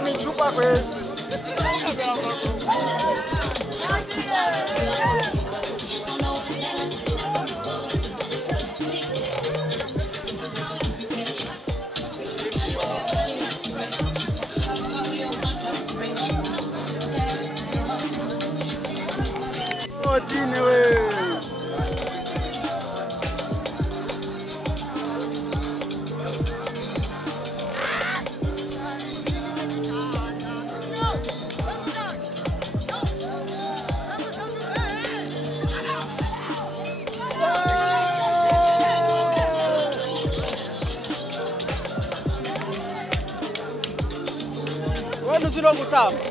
Michupa kweli. Oh, Dine we. Quando si lo buttava?